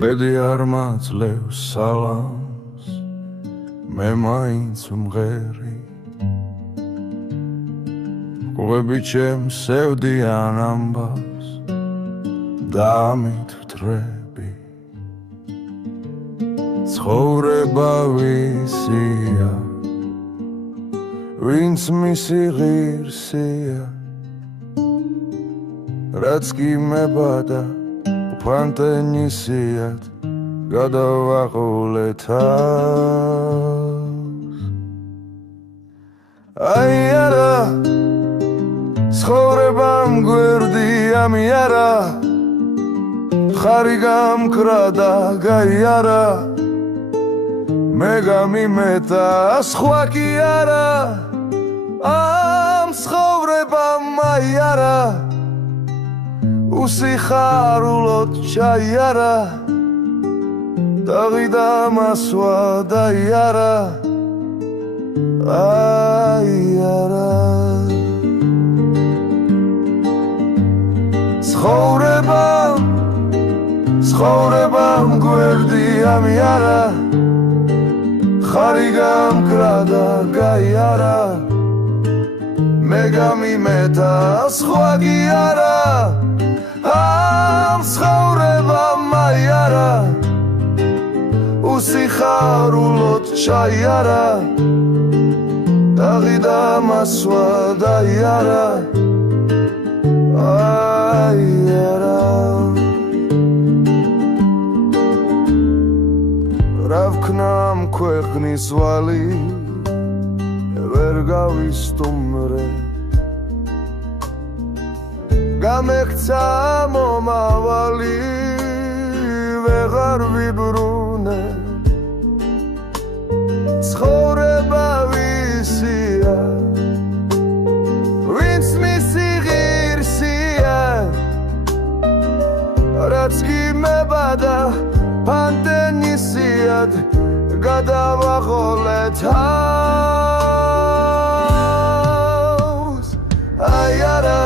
ბედი არ მაძლევს სალამს მე მაინც მღერი ყვები ჩემს სევდიან ამბავს და ამით ვთრები ცხოვრება ვისია ვინც მისი ღირსია რაც კი მებადა ფანტენისიად გადავაყოლე თავს აი არა ცხოვრებამ გვერდი ამიარა ხარი გამქრა და გაიარა მე გამიმეტა სხვა კი არა ამ ცხოვრებამ აი არა უსიხარულოდ ჩაიარა დავიდა მასვა დაიარა აიარა ცხოვრებამ გვერდი ამიარა ხარი გამქრა და გაიარა მე გამიმეტა სხვა კი არა ამ ცხოვრებამ აიარა უსიხარულოდ ჩაიარა დავიდა მასვა დაიარა აიარა რა ვქნა ამ ქვეყნის ვალი ვერ გავისტუმრე გამექცა მომავალი ვეღარ ვიბრუნე ცხოვრება ვისია ვინც მისი ღირსია რაც კი მებადა ფანტენისიად გადავაყოლე თავს აი არა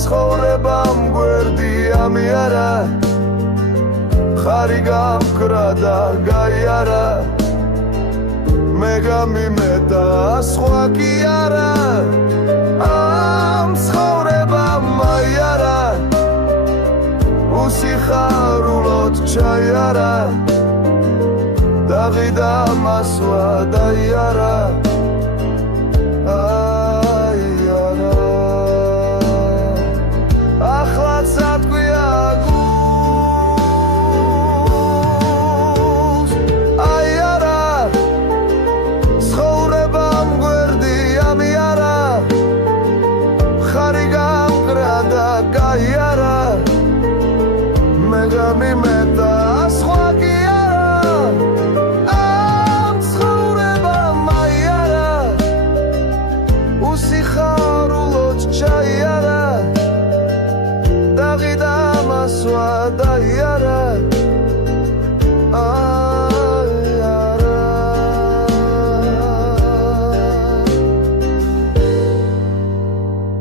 ცხოვრებამ გვერდი ამიარა ხარი გამქრა და გაიარა მე გამიმეტა სხვა კი არა ამ ცხოვრებამ აიარა უსიხარულოდ ჩაიარა დავიდა მასვა დაიარა